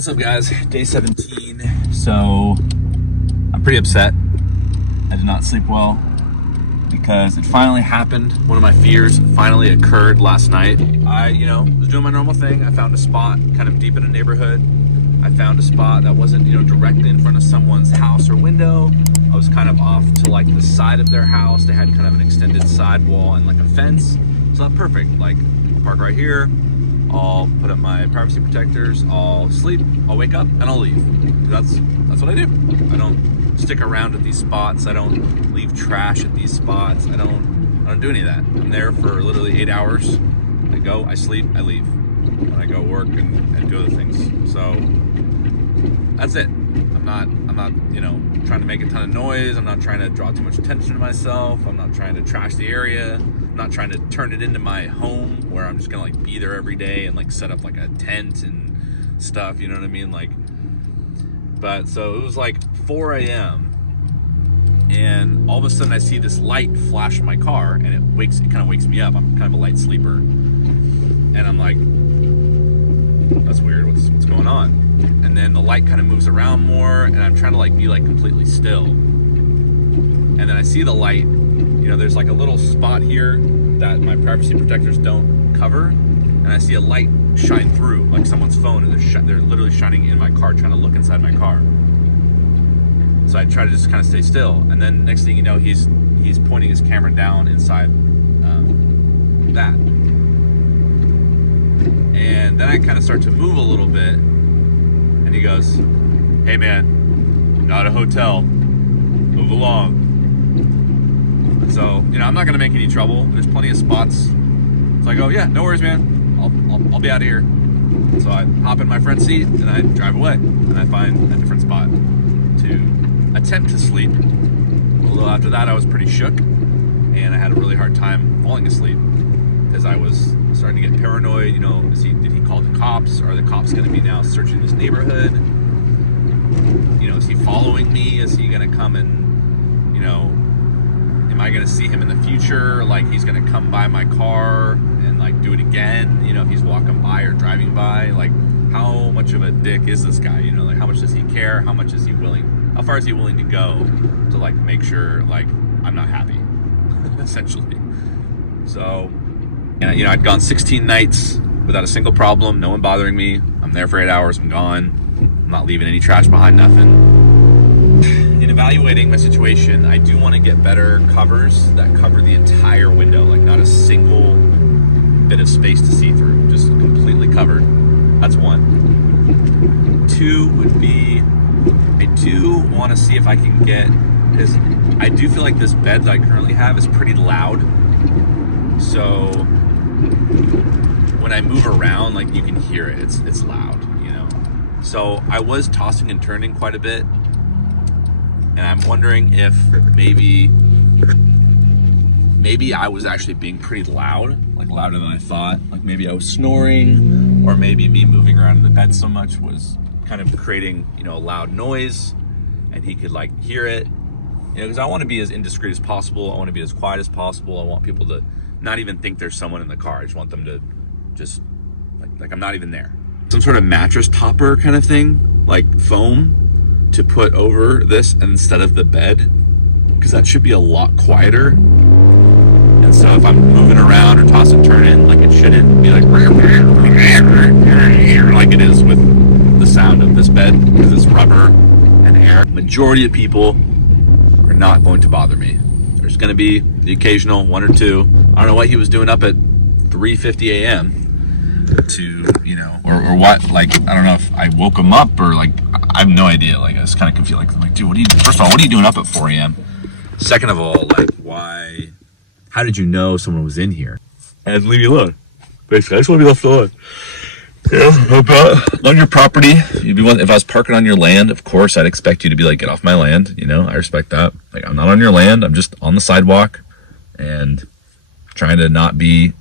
What's up, guys? Day 17. So I'm pretty upset. I did not sleep well because it finally happened. One of my fears finally occurred last night. I, was doing my normal thing. I found a spot kind of deep in a neighborhood. I found a spot that wasn't, directly in front of someone's house or window. I was kind of off to like the side of their house. They had kind of an extended side wall and like a fence. So that's perfect. Like, I'll park right here. I'll put up my privacy protectors, I'll sleep, I'll wake up, and I'll leave. That's what I do. I don't stick around at these spots. I don't leave trash at these spots. I don't do any of that. I'm there for literally 8 hours. I go, I sleep, I leave. And I go work and do other things. So that's it. I'm not, trying to make a ton of noise. I'm not trying to draw too much attention to myself. I'm not trying to trash the area. I'm not trying to turn it into my home where I'm just gonna like be there every day and like set up like a tent and stuff, you know what I mean? But so it was like 4 a.m. and all of a sudden I see this light flash in my car and it kind of wakes me up. I'm kind of a light sleeper. And I'm like, that's weird, what's going on? And then the light kind of moves around more and I'm trying to like be like completely still. And then I see the light, there's like a little spot here that my privacy protectors don't cover. And I see a light shine through like someone's phone and they're literally shining in my car, trying to look inside my car. So I try to just kind of stay still. And then next thing you know, he's pointing his camera down inside that. And then I kind of start to move a little bit. And he goes, "Hey man, not a hotel, move along." So, I'm not gonna make any trouble. There's plenty of spots. So I go, "Yeah, no worries, man. I'll be out of here." So I hop in my front seat and I drive away. And I find a different spot to attempt to sleep. Although after that I was pretty shook and I had a really hard time falling asleep because I was starting to get paranoid. Did he call the cops? Are the cops gonna be now searching this neighborhood? Is he following me? Is he gonna come and, am I gonna see him in the future? Like he's gonna come by my car and like do it again, if he's walking by or driving by. Like, how much of a dick is this guy? Like how much does he care? How far is he willing to go to like make sure like I'm not happy, essentially. So, I'd gone 16 nights without a single problem, no one bothering me. I'm there for 8 hours, I'm gone. I'm not leaving any trash behind, nothing. In evaluating my situation, I do want to get better covers that cover the entire window, like not a single bit of space to see through, just completely covered. That's one. Two would be, I do want to see if I can get, because I do feel like this bed that I currently have is pretty loud. So when I move around, like you can hear it, it's loud, So I was tossing and turning quite a bit. And I'm wondering if maybe I was actually being pretty loud, like louder than I thought. Like maybe I was snoring, or maybe me moving around in the bed so much was kind of creating, a loud noise, and he could like hear it. Because I want to be as indiscreet as possible. I want to be as quiet as possible. I want people to not even think there's someone in the car. I just want them to just like I'm not even there. Some sort of mattress topper kind of thing, like foam, to put over this instead of the bed, because that should be a lot quieter. And so if I'm moving around or tossing and turning, like it shouldn't be like it is with the sound of this bed, because it's rubber and air. Majority of people are not going to bother me. There's going to be the occasional one or two. I don't know what he was doing up at 3:50 a.m. to, or what, like, I don't know if I woke him up or like, I have no idea. Like, I was kind of confused. Like, dude, first of all, what are you doing up at 4 a.m.? Second of all, like, how did you know someone was in here? I had to leave you alone. Basically, I just want to be left alone. On your property, if I was parking on your land, of course, I'd expect you to be like, get off my land. I respect that. Like, I'm not on your land. I'm just on the sidewalk and trying to not be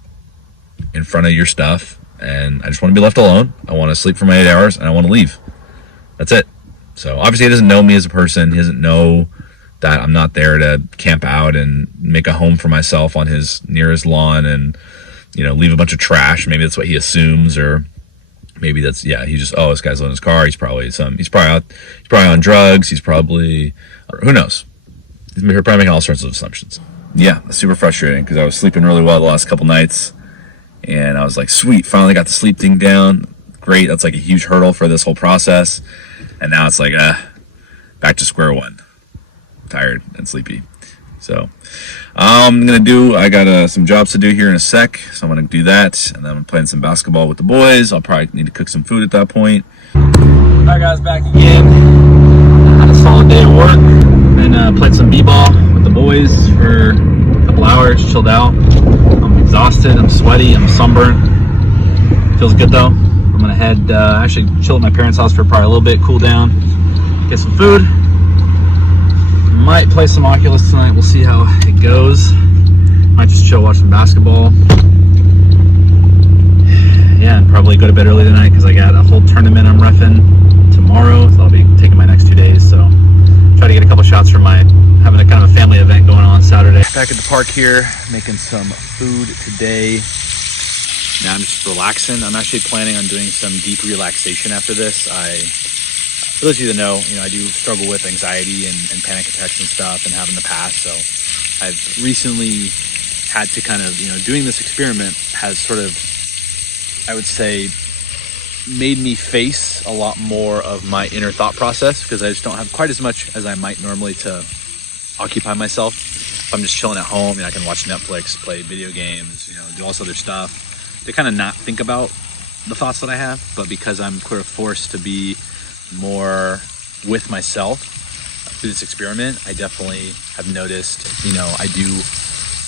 in front of your stuff. And I just want to be left alone. I want to sleep for my 8 hours and I want to leave. That's it. So obviously he doesn't know me as a person. He doesn't know that I'm not there to camp out and make a home for myself near his lawn and, leave a bunch of trash. Maybe that's what he assumes, or maybe that's, yeah, he just, oh, this guy's in his car. He's probably on drugs. He's probably, or who knows? He's probably making all sorts of assumptions. Yeah, super frustrating because I was sleeping really well the last couple nights, and I was like, sweet, finally got the sleep thing down. Great, that's like a huge hurdle for this whole process. And now it's like, back to square one. Tired and sleepy. So I got some jobs to do here in a sec, so I'm gonna do that, and then I'm playing some basketball with the boys. I'll probably need to cook some food at that point. Alright guys, back again. Had a solid day at work, and played some b-ball with the boys for a couple hours, chilled out. I'm exhausted, I'm sweaty, I'm sunburned. Feels good though. I'm gonna head, actually chill at my parents' house for probably a little bit, cool down, get some food. Might play some Oculus tonight, we'll see how it goes. Might just chill, watch some basketball. Yeah, and probably go to bed early tonight because I got a whole tournament I'm reffing tomorrow, so I'll be taking my next 2 days. So try to get a couple shots from having a kind of a family event going on Saturday. Back at the park here, making some food today. Now I'm just relaxing. I'm actually planning on doing some deep relaxation after this. For those of you that know, I do struggle with anxiety and panic attacks and stuff, and have in the past. So I've recently had to kind of, doing this experiment has sort of, I would say, made me face a lot more of my inner thought process, because I just don't have quite as much as I might normally to occupy myself. If I'm just chilling at home, I can watch Netflix, play video games, do all this other stuff to kind of not think about the thoughts that I have. But because I'm sort of forced to be more with myself through this experiment, I definitely have noticed, I do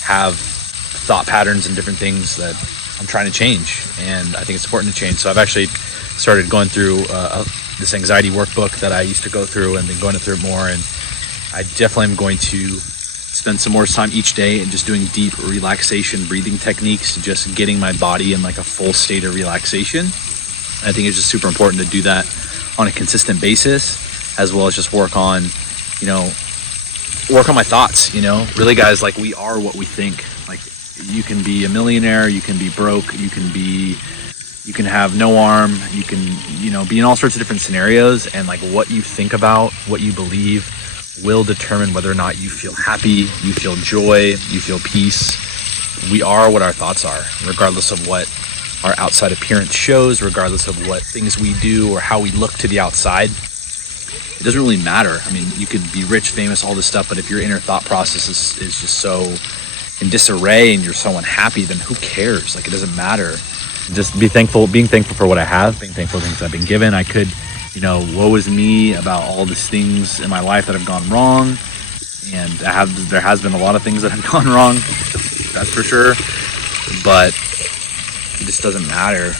have thought patterns and different things that I'm trying to change, and I think it's important to change. So I've actually started going through this anxiety workbook that I used to go through, and been going through it more, and I definitely am going to spend some more time each day and just doing deep relaxation breathing techniques, just getting my body in like a full state of relaxation. I think it's just super important to do that on a consistent basis, as well as just work on my thoughts. Really, guys, like, we are what we think. Like, you can be a millionaire, you can be broke, you can have no arm, you can be in all sorts of different scenarios, and like, what you think about, what you believe, will determine whether or not you feel happy, you feel joy, you feel peace. We are what our thoughts are, regardless of what our outside appearance shows, regardless of what things we do or how we look to the outside. It doesn't really matter. I mean, you could be rich, famous, all this stuff, but if your inner thought process is just so in disarray and you're so unhappy, then who cares? Like, it doesn't matter. Just being thankful for what I have, being thankful for things I've been given. I could, woe is me about all these things in my life that have gone wrong. And there has been a lot of things that have gone wrong, that's for sure. But it just doesn't matter.